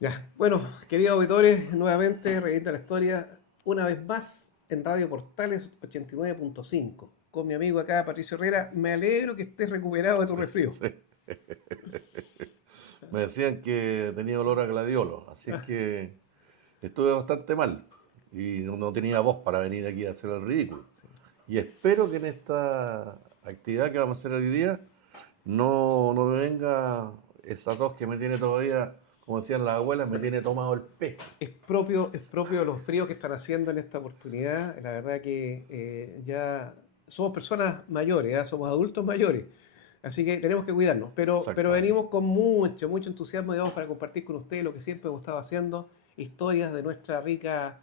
Ya, bueno, queridos auditores, nuevamente Revista la Historia, una vez más en Radio Portales 89.5. Con mi amigo acá, Patricio Herrera, me alegro que estés recuperado de tu resfrío. Sí. Me decían que tenía olor a gladiolo, así es Ah, que estuve bastante mal y no tenía voz para venir aquí a hacer el ridículo. sí. Y espero que en esta actividad que vamos a hacer hoy día no me venga esa tos que me tiene todavía, como decían las abuelas, me tiene tomado el pecho. Es propio de los fríos que están haciendo en esta oportunidad. La verdad que ya somos personas mayores, ¿ah? Somos adultos mayores. Así que tenemos que cuidarnos. Pero Exactamente. venimos con mucho entusiasmo, digamos, para compartir con ustedes lo que siempre hemos estado haciendo, historias de nuestra rica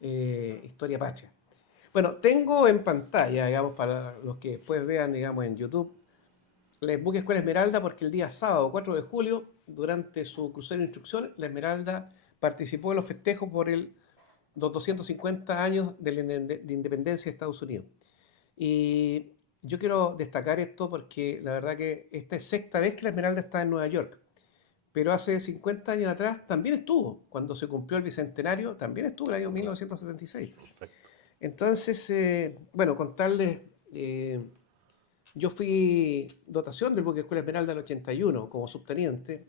historia patria. Bueno, tengo en pantalla, digamos, para los que después vean, digamos, en YouTube, la Buque Escuela Esmeralda, porque el día sábado 4 de julio, durante su crucero de instrucción, la Esmeralda participó en los festejos por los 250 años de de independencia de Estados Unidos. Y yo quiero destacar esto porque la verdad que esta es sexta vez que la Esmeralda está en Nueva York. Pero hace 50 años atrás también estuvo, cuando se cumplió el bicentenario, también estuvo el año 1976. Perfecto. Entonces, bueno, contarles, eh, yo fui dotación del buque Escuela Esmeralda del 81 como subteniente,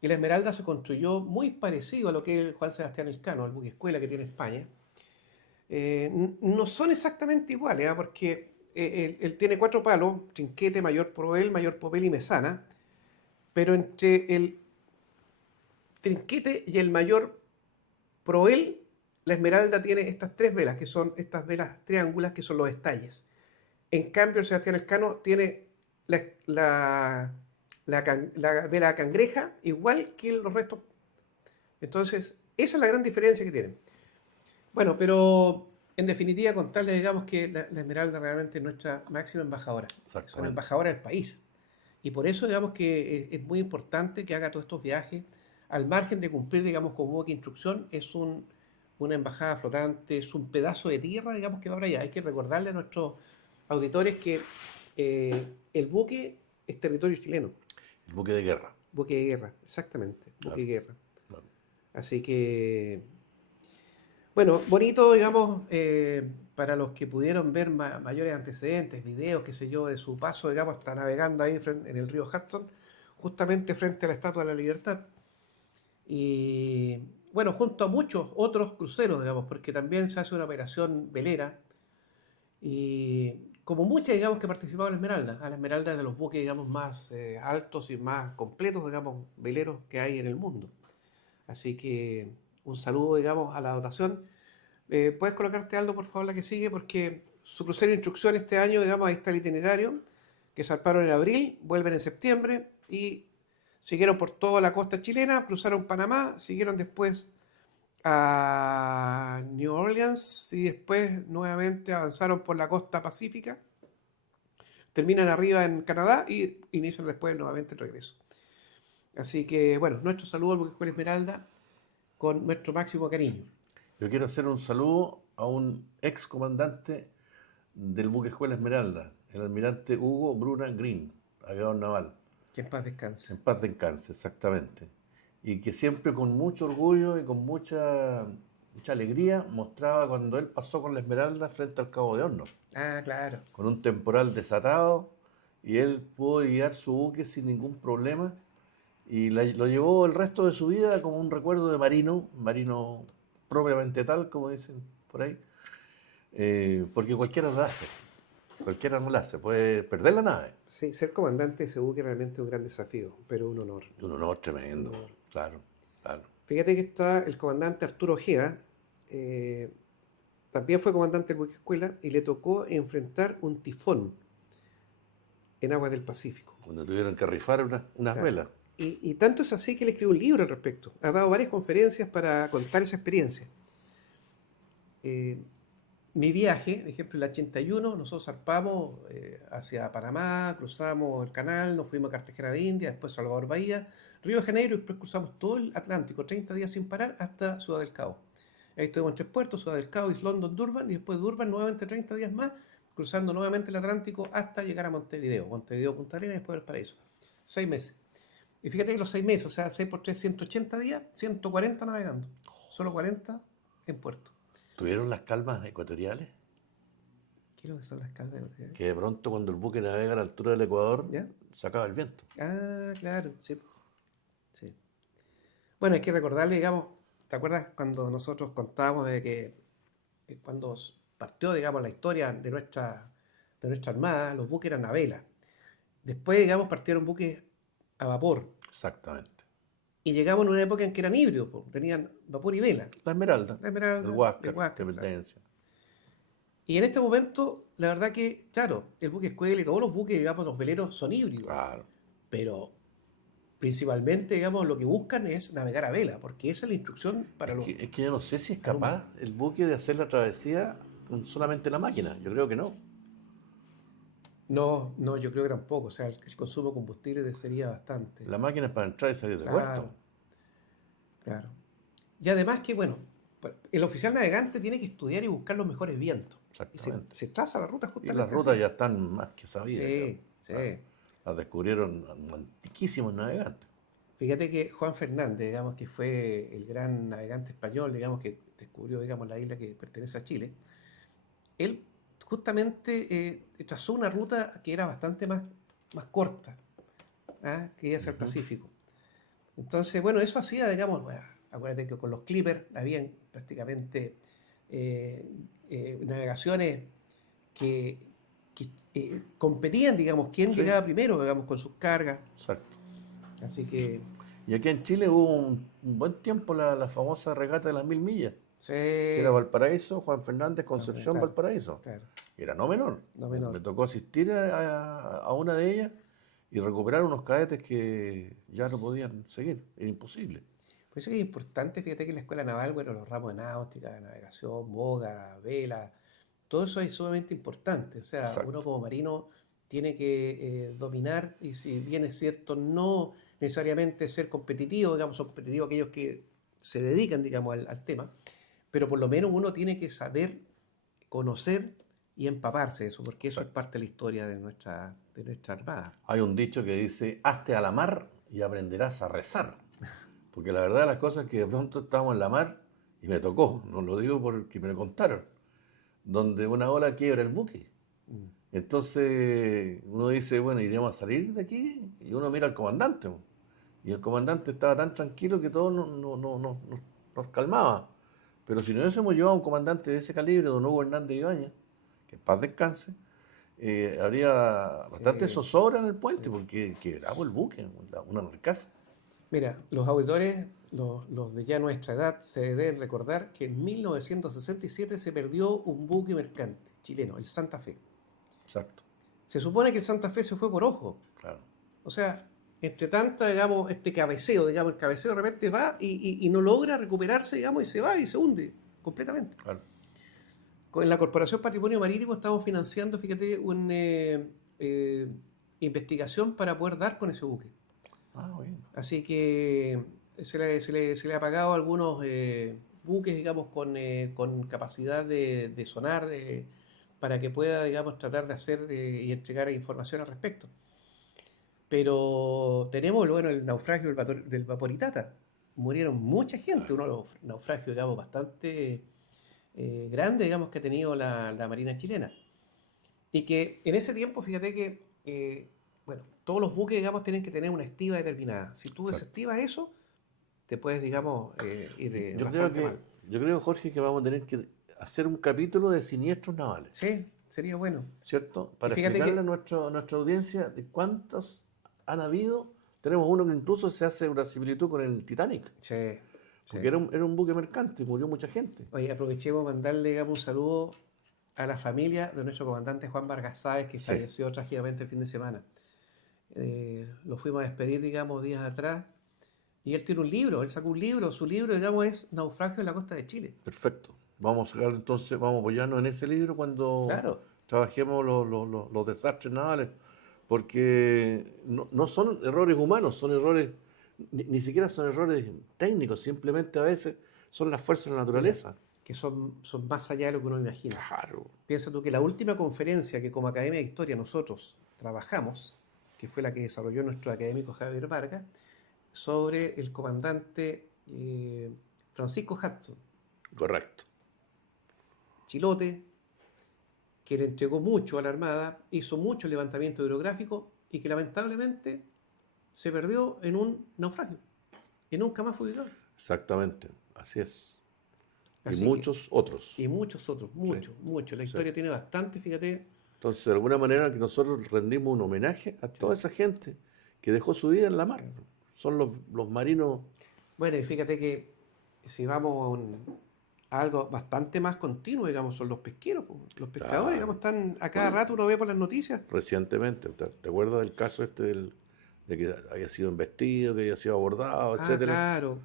y la Esmeralda se construyó muy parecido a lo que es el Juan Sebastián Elcano, el buque escuela que tiene España. No son exactamente iguales, ¿ah? Porque él tiene cuatro palos, trinquete, mayor popel y mesana, pero entre el trinquete y el mayor proel, la Esmeralda tiene estas tres velas, que son estas velas triángulas, que son los estalles. En cambio, el Sebastián Elcano tiene la, la, la vela cangreja igual que los restos. Entonces, esa es la gran diferencia que tienen. Bueno, pero en definitiva, contarles, digamos, que la Esmeralda realmente es nuestra máxima embajadora. Es una Exactamente. embajadora del país. Y por eso, digamos, que es muy importante que haga todos estos viajes. Al margen de cumplir, digamos, con buque instrucción, es una embajada flotante, es un pedazo de tierra, digamos, que va para allá. Hay que recordarle a nuestros auditores que el buque es territorio chileno. El buque de guerra. Buque de guerra, exactamente, buque Claro, de guerra. claro. Así que bueno, bonito, digamos, para los que pudieron ver mayores antecedentes, videos, qué sé yo, de su paso, digamos, hasta navegando ahí en el río Hudson, justamente frente a la Estatua de la Libertad. Y bueno, junto a muchos otros cruceros, digamos, porque también se hace una operación velera y como muchas, digamos, que participaban en la Esmeralda. A la Esmeralda es de los buques, digamos, más altos y más completos, digamos, veleros que hay en el mundo. Así que un saludo, digamos, a la dotación. ¿Puedes colocarte, Aldo, por favor, la que sigue? Porque su crucero de instrucción este año, digamos, ahí está el itinerario, que zarparon en abril, vuelven en septiembre y siguieron por toda la costa chilena, cruzaron Panamá, siguieron después a New Orleans y después nuevamente avanzaron por la costa pacífica, terminan arriba en Canadá y inician después nuevamente el regreso. Así que, bueno, nuestro saludo al Buque Escuela Esmeralda con nuestro máximo cariño. Yo quiero hacer un saludo a un ex comandante del buque Escuela Esmeralda, el almirante Hugo Bruna Green, aviador naval. Que en paz descanse. En paz descanse, exactamente. Y que siempre con mucho orgullo y con mucha alegría mostraba cuando él pasó con la Esmeralda frente al Cabo de Hornos, Ah, claro. con un temporal desatado, y él pudo guiar su buque sin ningún problema, y lo llevó el resto de su vida como un recuerdo de marino, marino propiamente tal, como dicen por ahí, porque cualquiera lo hace, cualquiera no lo hace, puede perder la nave. Sí, ser comandante de ese buque realmente es un gran desafío, pero un honor. Un honor Un tremendo, honor. claro, claro. Fíjate que está el comandante Arturo Ojeda, eh, también fue comandante del buque escuela y le tocó enfrentar un tifón en aguas del Pacífico. Cuando tuvieron que rifar unas Claro. velas. Y tanto es así que él escribió un libro al respecto. Ha dado varias conferencias para contar esa experiencia. Eh, Mi viaje, por ejemplo, en el 81, nosotros zarpamos hacia Panamá, cruzamos el canal, nos fuimos a Cartagena de India, después Salvador Bahía, Río de Janeiro y después cruzamos todo el Atlántico, 30 días sin parar hasta Ciudad del Cabo. Ahí estuvimos en tres puertos, Ciudad del Cabo, East London, Durban, y después de Durban nuevamente 30 días más, cruzando nuevamente el Atlántico hasta llegar a Montevideo, Montevideo, Punta Arenas y después el Paraíso. 6 meses. Y fíjate que los 6 meses, o sea, 6 por 3, 180 días, 140 navegando. Solo 40 en puerto. ¿Tuvieron las calmas ecuatoriales? ¿Qué es lo que son las calmas? Que de pronto cuando el buque navega a la altura del Ecuador, ¿Ya? sacaba el viento. Ah, claro, sí. Sí. Bueno, hay que recordarle, digamos, ¿te acuerdas cuando nosotros contábamos de que cuando partió, digamos, la historia de nuestra armada, los buques eran a vela? Después, digamos, partieron buques a vapor. Exactamente. Y llegamos en una época en que eran híbridos, po, tenían vapor y vela. La Esmeralda, La el Esmeralda, el Huáscar, Huáscar, claro. Independencia. Y en este momento, la verdad que, claro, el buque escuela y todos los buques, digamos, los veleros son híbridos. Claro. Pero principalmente, digamos, lo que buscan es navegar a vela, porque esa es la instrucción para los... Es que yo no sé si es para un- capaz el buque de hacer la travesía con solamente la máquina. Yo creo que no. No, no, yo creo que tampoco. O sea, el consumo de combustible sería bastante. La máquina es para entrar y salir de Claro, puerto. claro. Y además que, bueno, el oficial navegante tiene que estudiar y buscar los mejores vientos. Y Exactamente. se traza la ruta Y justamente las rutas así. ya están más que sabidas. Sí, sí. Claro. Las descubrieron antiquísimos navegantes. Fíjate que Juan Fernández, digamos, que fue el gran navegante español, digamos, que descubrió, digamos, la isla que pertenece a Chile, él justamente trazó una ruta que era bastante más corta, ¿ah? Que iba hacia el Ujú. Pacífico. Entonces, bueno, eso hacía, digamos, bueno, acuérdate que con los Clippers habían prácticamente eh, navegaciones que, que competían, digamos, quién Sí, llegaba primero, digamos, con sus cargas. exacto. Así que, Y aquí en Chile hubo un buen tiempo la famosa regata de las 1000 millas, sí, que era Valparaíso, Juan Fernández, Concepción, claro, Valparaíso. claro, Era no menor. no Me menor. tocó asistir a una de ellas y recuperar unos cadetes que ya no podían seguir. Era imposible. Por eso es importante, fíjate que en la escuela naval, bueno, los ramos de náutica, de navegación, boga, vela, todo eso es sumamente importante. O sea, uno Exacto. como marino tiene que dominar, y si bien es cierto, no necesariamente ser competitivo, digamos, son competitivos aquellos que se dedican, digamos, al tema, pero por lo menos uno tiene que saber, conocer y empaparse de eso, porque eso es Exacto. parte de la historia de nuestra armada. Hay un dicho que dice, hazte a la mar y aprenderás a rezar. Porque la verdad de las cosas es que de pronto estábamos en la mar y me tocó, no lo digo porque me lo contaron, donde una ola quiebra el buque. Mm. Entonces uno dice, bueno, iremos a salir de aquí y uno mira al comandante. Po. Y el comandante estaba tan tranquilo que todo nos calmaba. Pero si no hubiésemos llevado a un comandante de ese calibre, don Hugo Hernández Ibáñez, que en paz descanse, habría bastante Sí, zozobra en el puente sí. porque quebraba el buque, una barcaza. Mira, los auditores, los de ya nuestra edad, se deben recordar que en 1967 se perdió un buque mercante chileno, el Santa Fe. Exacto, Se supone que el Santa Fe se fue por ojo. claro, O sea, entre tanta, digamos, este cabeceo, digamos, el cabeceo de repente va y no logra recuperarse, digamos, y se va y se hunde completamente. claro. Con la Corporación Patrimonio Marítimo estamos financiando, fíjate, una eh, investigación para poder dar con ese buque. Ah, bueno, Así que se le ha pagado a algunos buques, digamos, con capacidad de sonar para que pueda, digamos, tratar de hacer y entregar información al respecto. Pero tenemos, bueno, el naufragio del Vaporitata. Murieron mucha gente, claro. uno de los naufragios, digamos, bastante grandes, digamos, que ha tenido la Marina chilena. Y que en ese tiempo, fíjate que, bueno, todos los buques, digamos, tienen que tener una estiva determinada. Si tú Exacto. desactivas eso, te puedes, digamos, ir Yo creo bastante mal. yo creo, Jorge, que vamos a tener que hacer un capítulo de siniestros navales, Sí, sería bueno. ¿cierto? Y Para fíjate explicarle a, que, a nuestra audiencia de cuántos han habido. Tenemos uno que incluso se hace una similitud con el Titanic, sí, sí. porque era un buque mercante y murió mucha gente. Oye, aprovechemos de mandarle, digamos, un saludo a la familia de nuestro comandante Juan Vargas Sáez, que Sí, falleció trágicamente el fin de semana. Lo fuimos a despedir, digamos, días atrás. Y él tiene un libro, él sacó un libro, su libro, digamos, es Naufragio en la costa de Chile. perfecto. Vamos a sacar entonces, vamos a apoyarnos en ese libro cuando Claro, trabajemos los desastres navales, porque no son errores humanos, son errores, ni siquiera son errores técnicos, simplemente a veces son las fuerzas de la mira, naturaleza. que son más allá de lo que uno imagina. Claro, Piensa tú que la última conferencia que como Academia de Historia nosotros trabajamos, que fue la que desarrolló nuestro académico Javier Vargas, sobre el comandante Francisco Hudson, Correcto. chilote, que le entregó mucho a la Armada, hizo mucho levantamiento hidrográfico y que lamentablemente se perdió en un naufragio y nunca más fue ubicado. Exactamente. Así es. Y Así que, muchos otros. y muchos otros, muchos, muchos. La Sí. historia tiene bastante, fíjate. Entonces, de alguna manera que nosotros rendimos un homenaje a toda esa gente que dejó su vida en la mar. Son los marinos. Bueno, y fíjate que si vamos a algo bastante más continuo, digamos, son los pesqueros, po. Los pescadores, Claro. digamos, están a cada rato uno ve por las noticias. Recientemente. ¿Te acuerdas del caso de que había sido embestido, que había sido abordado, etcétera? Claro.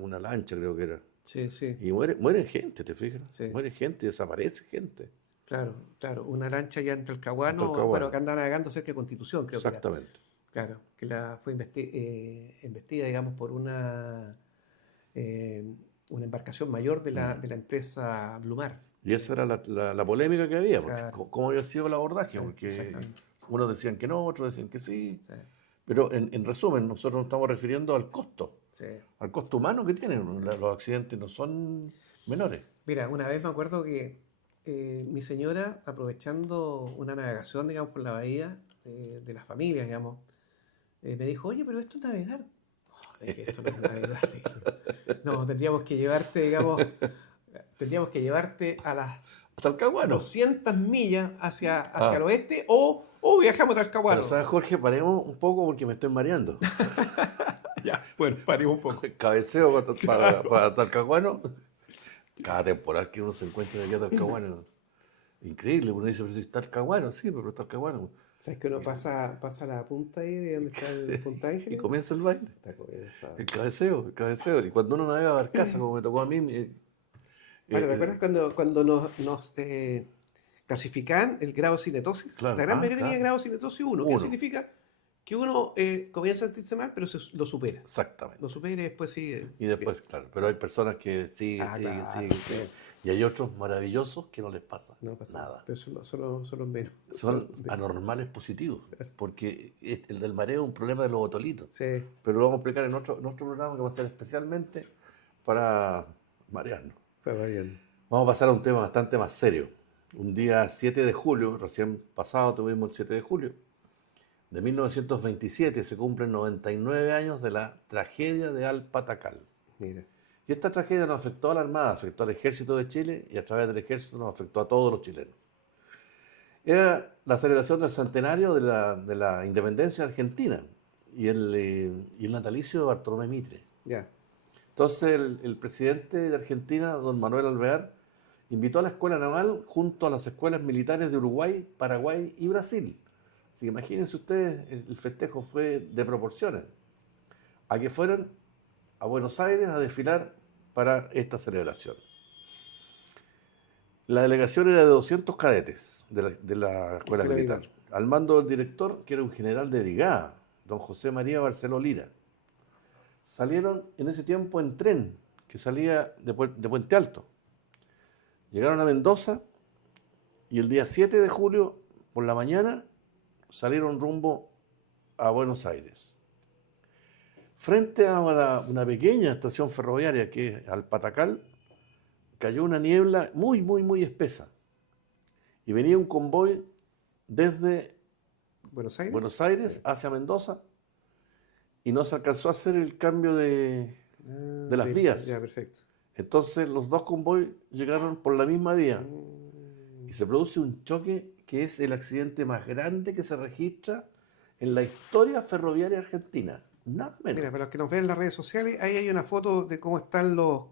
Una lancha, creo que era. Sí, sí, Y muere gente, ¿te fijas? sí. Muere gente, desaparece gente. Claro, claro. Una lancha ya en Talcahuano, Talcahuano. bueno, que anda navegando cerca de Constitución, creo que era. Exactamente. Claro, que fue investida, digamos, por una embarcación mayor de la empresa Blumar. Y esa era la polémica que había, porque Claro. cómo había sido el abordaje, Claro, porque exactamente. unos decían que no, otros decían que sí. Sí, Pero en resumen, nosotros nos estamos refiriendo al sí. costo humano que tienen. Los accidentes no son menores. Mira, una vez me acuerdo que mi señora, aprovechando una navegación, digamos, por la bahía de las familias, digamos, me dijo, oye, pero esto es navegar. "No, es que esto no es navegar. Le dije. No, tendríamos que llevarte a las Hasta el Caguano. 200 millas hacia Ah. el oeste o viajamos a Talcahuano. Pero, ¿sabes, Jorge? Paremos un poco porque me estoy mareando. Ya, bueno, paremos un poco. Cabeceo para Talcahuano. Cada temporal que uno se encuentra de aquí a Talcahuano. Increíble, uno dice, pero si está Talcahuano, sí, pero Talcahuano. ¿Sabes que uno pasa la punta ahí de donde está el Punta Y Ángeles? comienza el baile. Está comenzado. El cabeceo. Y cuando uno navega a barcaza, como me tocó a mí, Bueno, ¿te acuerdas cuando nos clasificaban el grado de cinetosis? Claro, La gran mayoría claro. tenía grado de cinetosis 1, que Uno. significa que uno comienza a sentirse mal, pero lo supera. Exactamente. Lo supera y después sigue. Y después, claro, pero hay personas que siguen. Claro, sí. Y hay otros maravillosos que no les pasa No pasa nada. Pero son los menos. Son anormales positivos, porque el del mareo es un problema de los otolitos. Sí. Pero lo vamos a explicar en otro programa que va a ser especialmente para marearnos. Está bien. Vamos a pasar a un tema bastante más serio. Un día 7 de julio, recién pasado tuvimos el 7 de julio, de 1927 se cumplen 99 años de la tragedia de Alpatacal. Mira. Y esta tragedia nos afectó a la Armada, afectó al Ejército de Chile y a través del Ejército nos afectó a todos los chilenos. Era la celebración del centenario de la independencia argentina y el natalicio de Bartolomé Mitre. Ya. Entonces el presidente de Argentina, don Manuel Alvear, invitó a la escuela naval junto a las escuelas militares de Uruguay, Paraguay y Brasil. Así que imagínense ustedes, el festejo fue de proporciones, a que fueran a Buenos Aires a desfilar para esta celebración. La delegación era de 200 cadetes de la escuela militar, al mando del director, que era un general de brigada, don José María Barceló Lira. Salieron en ese tiempo en tren, que salía de Puente Alto. Llegaron a Mendoza y el día 7 de julio, por la mañana, salieron rumbo a Buenos Aires. Frente a una pequeña estación ferroviaria que es Alpatacal, cayó una niebla muy, muy, muy espesa. Y venía un convoy desde Buenos Aires. Hacia Mendoza y no se alcanzó a hacer el cambio de las vías. Ya, perfecto. Entonces los dos convoys llegaron por la misma vía y se produce un choque que es el accidente más grande que se registra en la historia ferroviaria argentina. Nada menos. Mira, para los que nos ven en las redes sociales, ahí hay una foto de cómo están los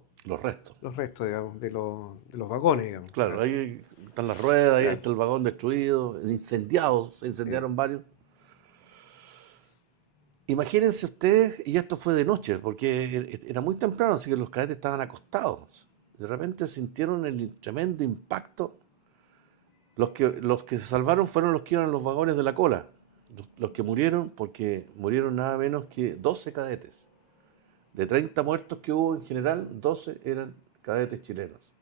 restos. Los restos, digamos, de los vagones, digamos. Claro, ahí están las ruedas, ahí Claro. está el vagón destruido, incendiados, se incendiaron varios. Imagínense ustedes, y esto fue de noche, porque era muy temprano, así que los cadetes estaban acostados. De repente sintieron el tremendo impacto. Los que se salvaron fueron los que iban en los vagones de la cola. Los que murieron, porque murieron nada menos que 12 cadetes. De 30 muertos que hubo en general, 12 eran cadetes chilenos.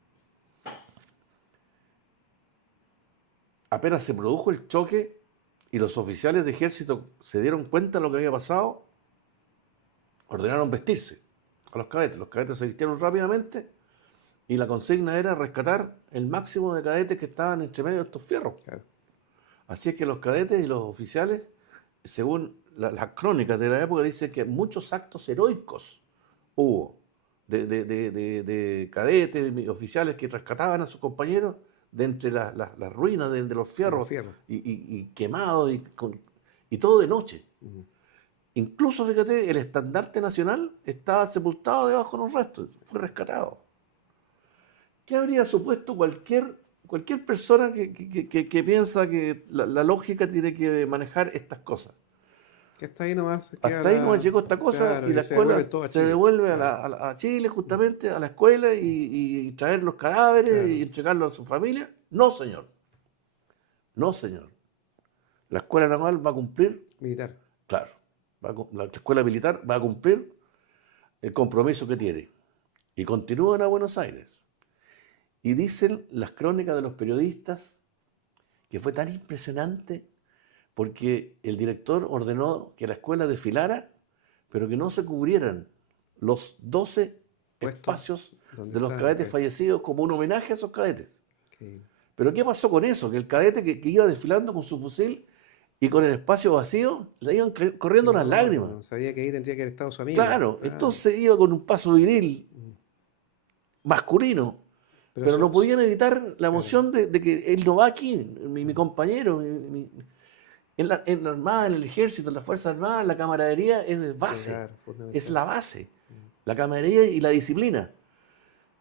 Apenas se produjo el choque y los oficiales de ejército se dieron cuenta de lo que había pasado, ordenaron vestirse a los cadetes. Los cadetes se vistieron rápidamente y la consigna era rescatar el máximo de cadetes que estaban entre medio de estos fierros. Claro. Así es que los cadetes y los oficiales, según las crónicas de la época, dicen que muchos actos heroicos hubo de cadetes y oficiales que rescataban a sus compañeros de entre las ruinas de los fierros fierros. y quemados y todo de noche. Ujú. Incluso, fíjate, el estandarte nacional estaba sepultado debajo de los restos, fue rescatado. ¿Qué habría supuesto cualquier persona que piensa que la lógica tiene que manejar estas cosas? Que hasta ahí nomás Hasta ahí nomás llegó esta cosa, claro, y la se escuela devuelve todo a se Chile. devuelve Claro. a Chile, justamente, a la escuela, y traer los cadáveres Claro. y entregarlos a su familia. No, señor. No, señor. La escuela naval va a cumplir, Militar. claro, la escuela militar va a cumplir el compromiso que tiene. Y continúan a Buenos Aires. Y dicen las crónicas de los periodistas que fue tan impresionante porque el director ordenó que la escuela desfilara, pero que no se cubrieran los 12 Puestos espacios donde de los estaban, cadetes ok. fallecidos como un homenaje a esos cadetes. Que Pero ¿qué pasó con eso? Que el cadete que iba desfilando con su fusil y con el espacio vacío, le iban corriendo las lágrimas. no sabía que ahí tendría que haber estado su amigo. Claro, entonces iba con un paso viril, Mm. masculino, pero no podían evitar la emoción de que él no va aquí, mi compañero, en la Armada, en el Ejército, en las Fuerzas Armadas, la camaradería es base, Claro, fundamental. es la base, la camaradería y la disciplina.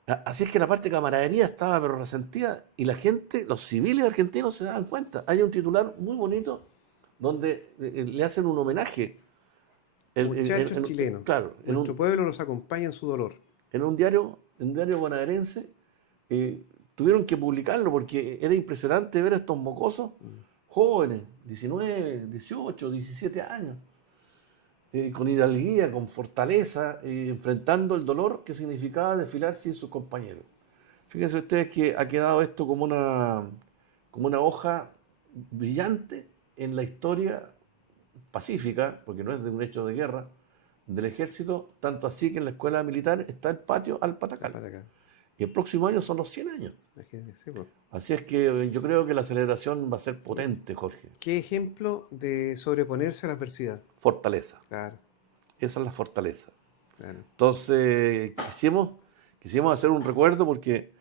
Así es que la parte de camaradería estaba pero resentida, y la gente, los civiles argentinos se daban cuenta. Hay un titular muy bonito donde le hacen un homenaje. Muchachos chilenos, Claro, nuestro pueblo nos acompaña en su dolor. en un diario bonaerense, tuvieron que publicarlo porque era impresionante ver a estos mocosos jóvenes, 19, 18, 17 años, con hidalguía, con fortaleza, enfrentando el dolor que significaba desfilar sin sus compañeros. Fíjense ustedes que ha quedado esto como una hoja brillante en la historia pacífica, porque no es de un hecho de guerra, del ejército, tanto así que en la escuela militar está el patio al Patacal. Para acá. Y el próximo año son los 100 años. Imagínate, sí, pues. Así es que yo creo que la celebración va a ser potente, Jorge. Qué ejemplo de sobreponerse a la adversidad. Fortaleza. Claro, Esa es la fortaleza. claro. Entonces, quisimos hacer un recuerdo porque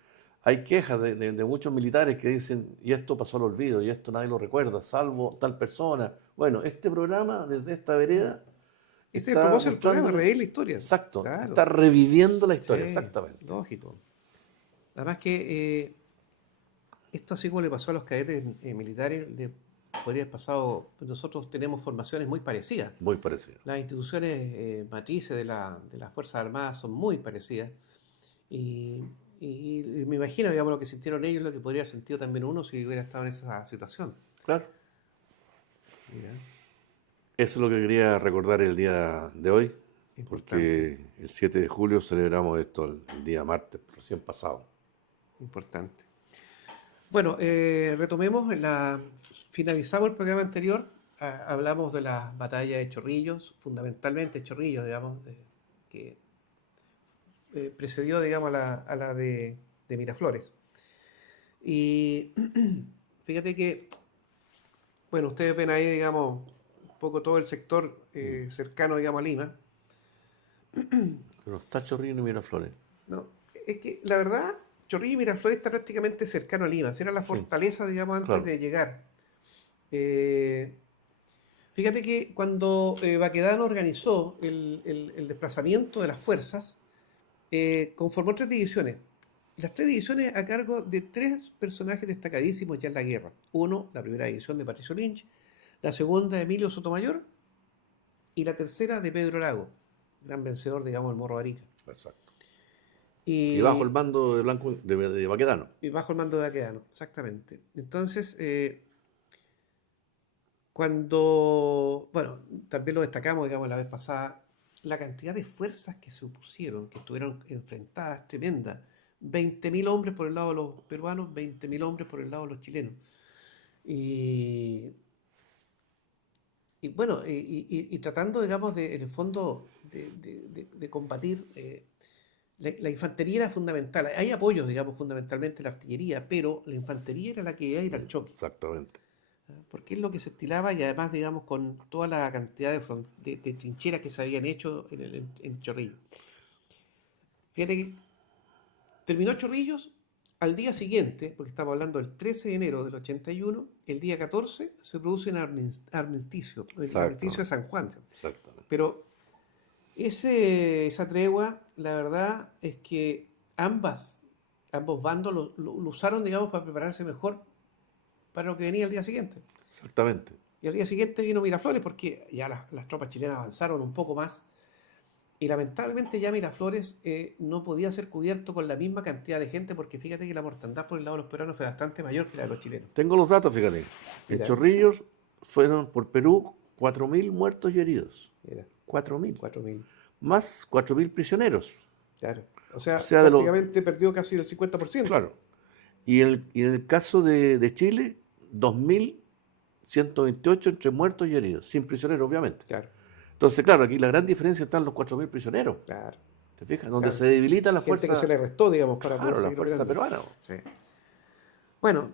hay quejas de muchos militares que dicen, y esto pasó al olvido, y esto nadie lo recuerda, salvo tal persona. Bueno, este programa, desde esta vereda, Ese es el está propósito del programa, mostrándonos- reír la historia. Exacto, Claro. está reviviendo la historia, Sí, exactamente. lógico. Además que esto así como le pasó a los cadetes militares, podría haber pasado, nosotros tenemos formaciones muy parecidas. Muy parecido. Las instituciones matrices de las Fuerzas Armadas son muy parecidas. Y me imagino, digamos, lo que sintieron ellos, lo que podría haber sentido también uno si hubiera estado en esa situación. Claro. Mira, Eso es lo que quería recordar el día de hoy, importante, porque el 7 de julio celebramos esto el día martes, recién pasado. importante. Bueno, retomemos, finalizamos el programa anterior, hablamos de la batalla de Chorrillos, fundamentalmente Chorrillos, digamos, que precedió, digamos, a la de Miraflores. Y fíjate que, bueno, ustedes ven ahí, digamos, un poco todo el sector cercano, digamos, a Lima. Pero está Chorrillos ni Miraflores. No, es que la verdad, Chorrillos y Miraflores está prácticamente cercano a Lima. Era la Sí, fortaleza, digamos, antes claro. de llegar. Eh, Fíjate que cuando Baquedano organizó el desplazamiento de las fuerzas, conformó tres divisiones. Las tres divisiones a cargo de tres personajes destacadísimos ya en la guerra. Uno, la primera división de Patricio Lynch, la segunda de Emilio Sotomayor y la tercera de Pedro Lago, gran vencedor, digamos, del Morro de Arica. Exacto. Y bajo el mando de Baquedano. Y bajo el mando de Baquedano, exactamente. Entonces, bueno, también lo destacamos, digamos, la vez pasada, la cantidad de fuerzas que se opusieron, que estuvieron enfrentadas, tremenda. 20.000 hombres por el lado de los peruanos, 20.000 hombres por el lado de los chilenos. Y bueno, y tratando, digamos, en el fondo, de combatir. La infantería era fundamental. Hay apoyos, digamos, fundamentalmente la artillería, pero la infantería era la que iba a ir al choque. Exactamente. Porque es lo que se estilaba y además, digamos, con toda la cantidad de trincheras que se habían hecho en Chorrillos. Fíjate que terminó Chorrillos al día siguiente, porque estamos hablando del 13 de enero del 81, el día 14 se produce un armisticio, el armisticio de San Juan. Exactamente. Pero esa tregua, la verdad es que ambos bandos lo usaron, digamos, para prepararse mejor para lo que venía el día siguiente. Exactamente. Y al día siguiente vino Miraflores porque ya las tropas chilenas avanzaron un poco más y lamentablemente ya Miraflores no podía ser cubierto con la misma cantidad de gente porque fíjate que la mortandad por el lado de los peruanos fue bastante mayor que la de los chilenos. Tengo los datos, fíjate. En Mira. Chorrillos fueron por Perú 4.000 muertos y heridos. Era 4.000. 4.000. Más 4.000 prisioneros. Claro. O sea prácticamente perdió casi el 50%. Claro. Y en el caso de Chile, 2.128 entre muertos y heridos, sin prisioneros, obviamente. Claro. Entonces, claro, aquí la gran diferencia está en los 4.000 prisioneros. Claro. ¿Te fijas? Donde Claro. se debilita la Gente fuerza. que se le restó, digamos, para Claro, poder la seguir fuerza operando. peruana. Sí. Bueno,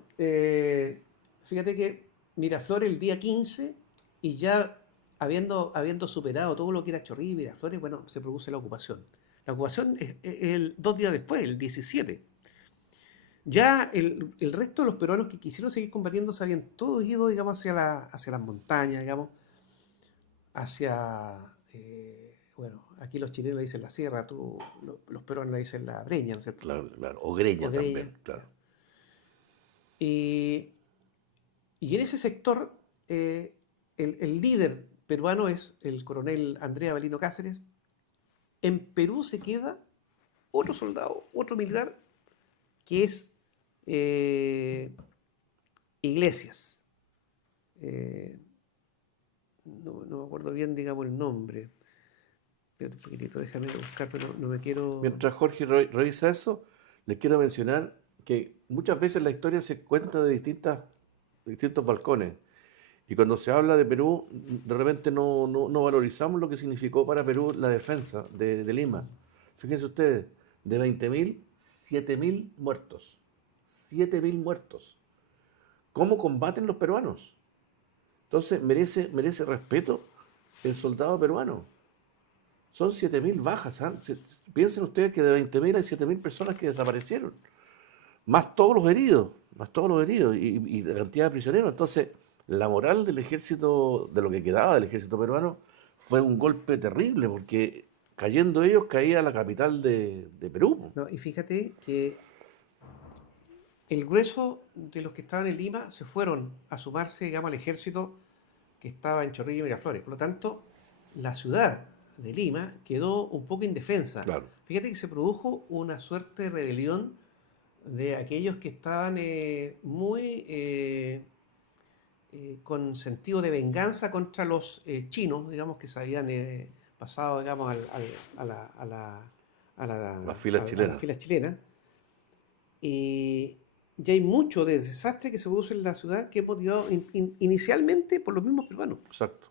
fíjate que Miraflores el día 15 y ya habiendo superado todo lo que era Chorrillos y Miraflores, bueno, se produce la ocupación. La ocupación es 2 días después, el 17. Ya el resto de los peruanos que quisieron seguir combatiendo se habían todos ido, digamos, hacia las montañas, digamos, hacia, bueno, aquí los chilenos le dicen la sierra, los peruanos le dicen la breña, ¿no es cierto? Claro, claro. Ogreña también, claro. Y en ese sector, el líder peruano es el coronel Andrea Avelino Cáceres. En Perú se queda otro soldado, otro militar, que es Iglesias. No me acuerdo bien, digamos, el nombre. Espérate un poquitito, déjame buscar, pero no me quiero... Mientras Jorge revisa eso, les quiero mencionar que muchas veces la historia se cuenta de distintos balcones. Y cuando se habla de Perú, de repente no valorizamos lo que significó para Perú la defensa de Lima. Fíjense ustedes, de 20.000, 7.000 muertos. 7.000 muertos. ¿Cómo combaten los peruanos? Entonces merece respeto el soldado peruano. Son 7.000 bajas. ¿Eh? Piensen ustedes que de 20.000 hay 7.000 personas que desaparecieron. Más todos los heridos y la cantidad de prisioneros. Entonces, la moral del ejército, de lo que quedaba del ejército peruano, fue un golpe terrible, porque cayendo ellos caía la capital de Perú. No, y fíjate que el grueso de los que estaban en Lima se fueron a sumarse, digamos, al ejército que estaba en Chorrillos y Miraflores. Por lo tanto, la ciudad de Lima quedó un poco indefensa. Claro. Fíjate que se produjo una suerte de rebelión de aquellos que estaban muy con sentido de venganza contra los chinos, digamos, que se habían pasado, digamos, Las filas chilenas. Y hay mucho de desastre que se produce en la ciudad que es motivado inicialmente por los mismos peruanos. Exacto.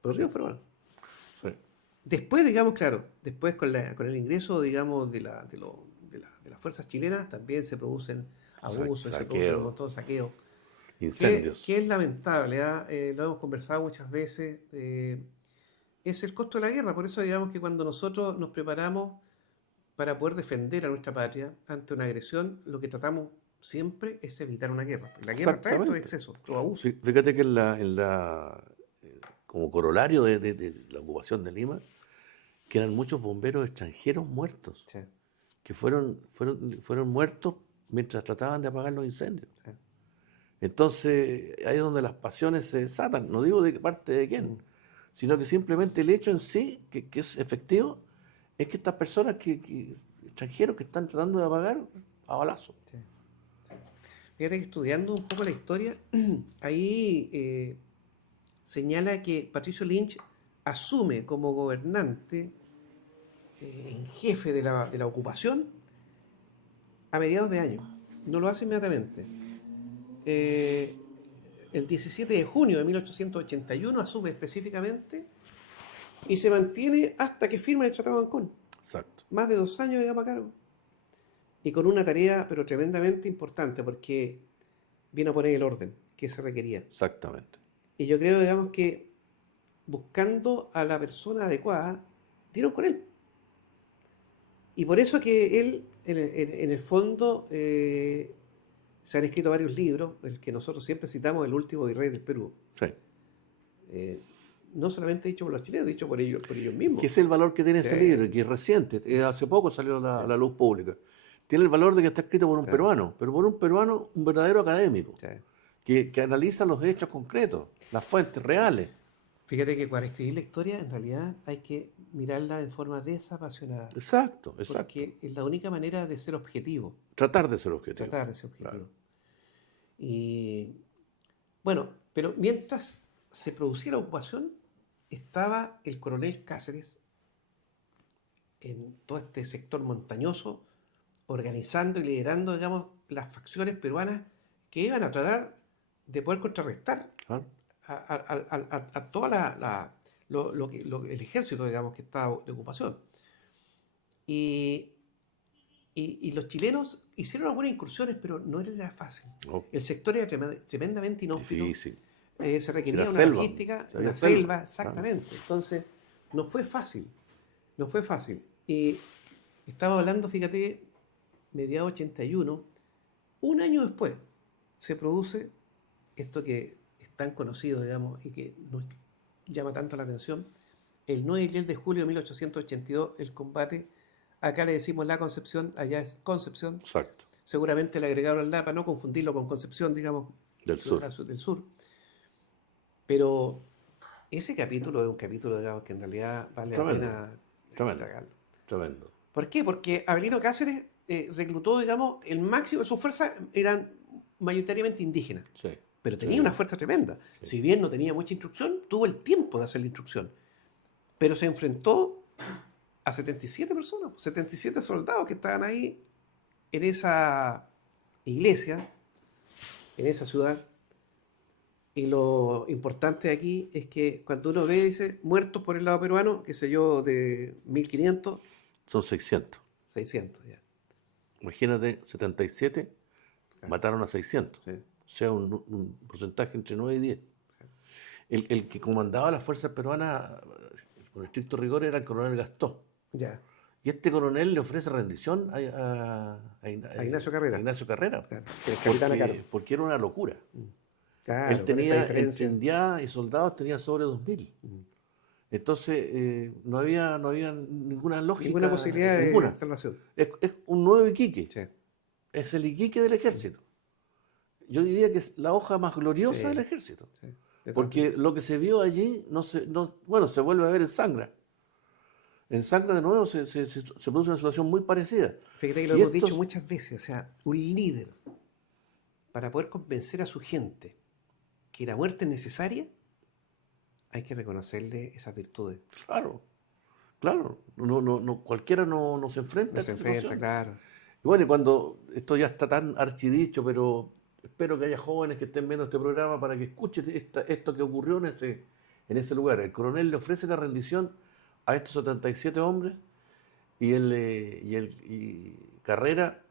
Por los mismos peruanos. Sí. Después, digamos, claro, después con el ingreso, digamos, de las fuerzas chilenas también se producen abusos, se producen un montón de saqueos. Incendios. Que es lamentable, lo hemos conversado muchas veces. Es el costo de la guerra, por eso digamos que cuando nosotros nos preparamos para poder defender a nuestra patria ante una agresión, lo que tratamos siempre es evitar una guerra. La guerra trae estos excesos, estos abusos. Fíjate que como corolario de la ocupación de Lima, quedan muchos bomberos extranjeros muertos, Sí. que fueron muertos mientras trataban de apagar los incendios. Sí. Entonces, ahí es donde las pasiones se desatan. No digo de parte de quién, sino que simplemente el hecho en sí, que es efectivo, es que estas personas extranjeros que están tratando de apagar a balazo. Sí. Sí. Fíjate que estudiando un poco la historia, ahí señala que Patricio Lynch asume como gobernante en jefe de la ocupación a mediados de año. No lo hace inmediatamente. El 17 de junio de 1881 asume específicamente Y se mantiene hasta que firma el Tratado de Ancón. Exacto. Más de 2 años, digamos, a cargo. Y con una tarea, pero tremendamente importante, porque vino a poner el orden que se requería. Exactamente. Y yo creo, digamos, que buscando a la persona adecuada, dieron con él. Y por eso que él, en el fondo, se han escrito varios libros, el que nosotros siempre citamos, El último virrey del Perú. Sí. Eh, no solamente dicho por los chilenos, dicho por ellos mismos. Que es el valor que tiene ese Sí. libro, que es reciente, hace poco salió a Sí. la luz pública. Tiene el valor de que está escrito por un Claro. peruano, pero por un peruano, un verdadero académico, Sí. que analiza los hechos concretos, las fuentes reales. Fíjate que para escribir la historia, en realidad hay que mirarla de forma desapasionada, Exacto, exacto. porque es la única manera de ser objetivo, Tratar de ser objetivo. tratar de ser objetivo. Claro. Y bueno, pero mientras se producía la ocupación, estaba el coronel Cáceres en todo este sector montañoso, organizando y liderando, digamos, las facciones peruanas que iban a tratar de poder contrarrestar Claro. a toda el ejército, digamos, que estaba de ocupación. Y, y los chilenos hicieron algunas incursiones, pero no era fácil. No, El sector era tremendamente inhóspito. difícil. Se requería Era una selva, logística, había una selva, selva, claro. exactamente. Entonces, no fue fácil, no fue fácil. Y estaba hablando, fíjate, mediados 81, un año después se produce esto que es tan conocido, digamos, y que nos llama tanto la atención, el 9 y 10 de julio de 1882, el combate, acá le decimos La Concepción, allá es Concepción, Exacto. seguramente le agregaron la para no confundirlo con Concepción, digamos, Del sur. del sur. Pero ese capítulo es un capítulo, digamos, que en realidad vale Tremendo, la pena tremendo. tragarlo. Tremendo. ¿Por qué? Porque Avelino Cáceres reclutó, digamos, el máximo, sus fuerzas eran mayoritariamente indígenas, Sí. pero tenía Sí. una fuerza tremenda. Sí. Si bien no tenía mucha instrucción, tuvo el tiempo de hacer la instrucción. Pero se enfrentó a 77 personas, 77 soldados que estaban ahí en esa iglesia, en esa ciudad. Y lo importante aquí es que cuando uno ve, dice, muertos por el lado peruano, qué sé yo, de 1500, Son 600. 600 ya. Imagínate, 77 Claro. mataron a 600. Sí. O sea, un porcentaje entre 9 y 10. El que comandaba las fuerzas peruanas, con estricto rigor, era el coronel Gastó. Ya, Y este coronel le ofrece rendición a Ignacio Carrera. a Ignacio Carrera, claro. Que el capitán a cargo. porque era una locura. Claro, Él con esa tenía, diferencia. entendía, y soldados tenía sobre 2000. Mm. Entonces, no había ninguna lógica. Ninguna posibilidad ninguna. de salvación. Es un nuevo Iquique. Sí, Es el Iquique del ejército. Yo diría que es la hoja más gloriosa Sí. del ejército. sí. De todas Porque lo que se vio allí, se vuelve a ver en Sangra. En Sangra de nuevo se produce una situación muy parecida. Fíjate que lo Y hemos estos- dicho muchas veces, o sea, un líder, para poder convencer a su gente que la muerte es necesaria, hay que reconocerle esas virtudes. Claro, claro. Cualquiera no se enfrenta No a se esta enfrenta, situación. claro. Y bueno, y cuando esto ya está tan archidicho, pero espero que haya jóvenes que estén viendo este programa para que escuchen esto que ocurrió en ese lugar. El coronel le ofrece la rendición a estos 77 hombres y Carrera,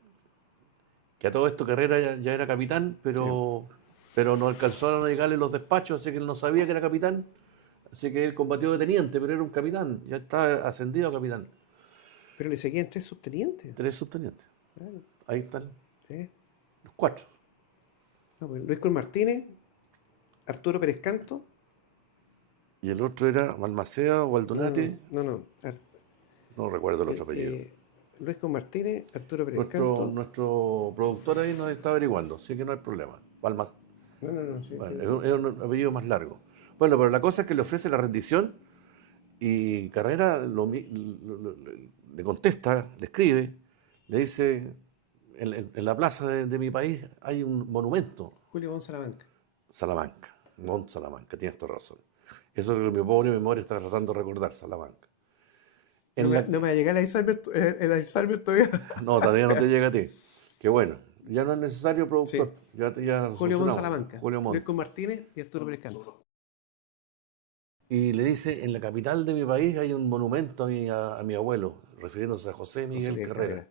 que a todo esto Carrera ya era capitán, pero no alcanzaron a llegarle los despachos, así que él no sabía que era capitán, así que él combatió de teniente, pero era un capitán, ya estaba ascendido a capitán. Pero le seguían 3 subtenientes. 3 subtenientes, Claro, ahí están sí. los 4. No, pues, Luis Col Martínez, Arturo Pérez Canto. Y el otro era Balmaceda o Aldunate, No. no recuerdo el otro apellido. Luis Col Martínez, Arturo Pérez Canto. Nuestro productor ahí nos está averiguando, así que no hay problema. No, sí, Bueno, sí. es un apellido más largo. Bueno, pero la cosa es que le ofrece la rendición y Carrera le contesta, le escribe, le dice, en la plaza de mi país hay un monumento, Julio Bon Salamanca. Salamanca, Mont Salamanca, tienes toda razón. Eso es lo que mi pobre memoria está tratando de recordar, Salamanca. No me va a llegar el Alzheimer todavía. No, todavía no te llega a ti. Qué bueno. Ya no es necesario productor. Ya Julio Bon solucionamos. Salamanca. Julio Montt. Luis Col Martínez y Arturo Pérez Canto. y le dice, en la capital de mi país hay un monumento a mi abuelo, refiriéndose a José Miguel José Carrera. Carrera.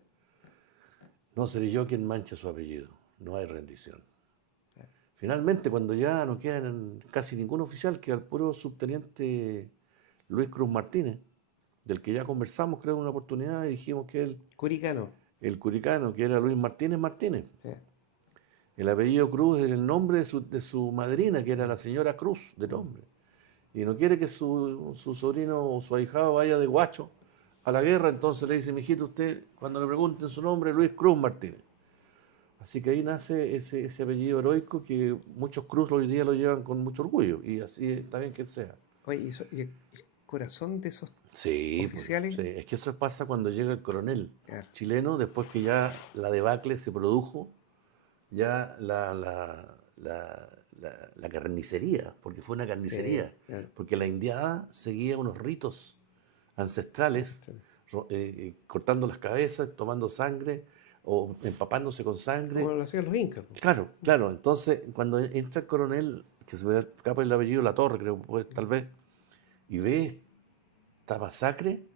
No seré yo quien manche su apellido, no hay rendición. Finalmente, cuando ya no queda casi ningún oficial, queda el puro subteniente Luis Cruz Martínez, del que ya conversamos, creo, en una oportunidad, y dijimos que Curicano. el curicano, que era Luis Martínez Martínez. Sí. El apellido Cruz era el nombre de su madrina, que era la señora Cruz, de nombre. Y no quiere que su sobrino o su ahijado vaya de guacho a la guerra, entonces le dice, mijito, usted, cuando le pregunten su nombre, Luis Cruz Martínez. Así que ahí nace ese apellido heroico que muchos Cruz hoy día lo llevan con mucho orgullo, y así está bien que sea. Oye, y el corazón de esos Sí, oficiales. sí, es que eso pasa cuando llega el coronel Claro. chileno, después que ya la debacle se produjo, ya la carnicería, porque fue una carnicería, Sí, claro. porque la indiada seguía unos ritos ancestrales, Sí. cortando las cabezas, tomando sangre o empapándose con sangre. Como lo hacían los incas. Po. Claro, claro. Entonces, cuando entra el coronel, que se me escapa el apellido La Torre, creo, pues, tal vez, y ve esta masacre,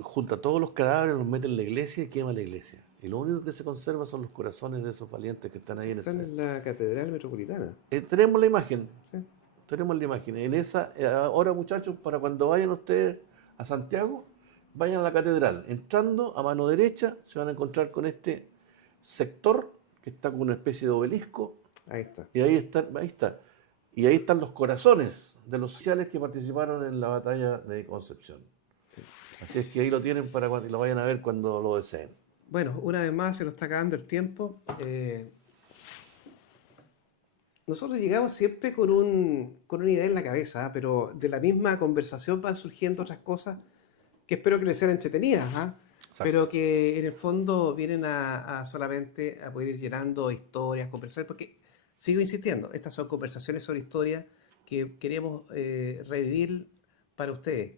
junta todos los cadáveres, los mete en la iglesia y quema la iglesia. Y lo único que se conserva son los corazones de esos valientes que están ahí en Están ese. en la Catedral Metropolitana. Tenemos la imagen, ¿Sí? tenemos la imagen. En esa, ahora muchachos, para cuando vayan ustedes a Santiago, vayan a la catedral. Entrando a mano derecha, se van a encontrar con este sector que está como una especie de obelisco. Ahí está. Y ahí está. Y ahí están los corazones de los oficiales que participaron en la batalla de Concepción. Así es que ahí lo tienen para que lo vayan a ver cuando lo deseen. Bueno, una vez más se nos está acabando el tiempo. Nosotros llegamos siempre con una idea en la cabeza, pero de la misma conversación van surgiendo otras cosas que espero que les sean entretenidas, Exacto. pero que en el fondo vienen a solamente a poder ir llenando historias, conversar, porque sigo insistiendo, estas son conversaciones sobre historia que queremos revivir para ustedes.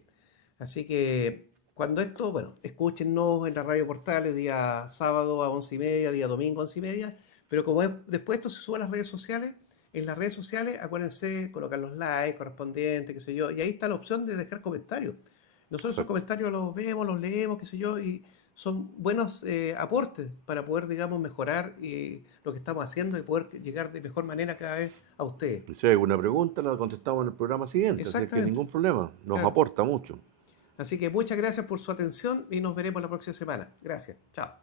Así que cuando esto, bueno, escúchenos en la radio Portales día sábado a 11:30, día domingo a 11:30, pero como después esto se sube a las redes sociales, en las redes sociales acuérdense colocar los likes correspondientes, qué sé yo, y ahí está la opción de dejar comentarios. Nosotros esos Exacto. comentarios los vemos, los leemos, qué sé yo, y son buenos aportes para poder, digamos, mejorar lo que estamos haciendo y poder llegar de mejor manera cada vez a ustedes. Y si hay alguna pregunta, la contestamos en el programa siguiente. Así que Exactamente. ningún problema. Nos Claro. aporta mucho. Así que muchas gracias por su atención y nos veremos la próxima semana. Gracias. Chao.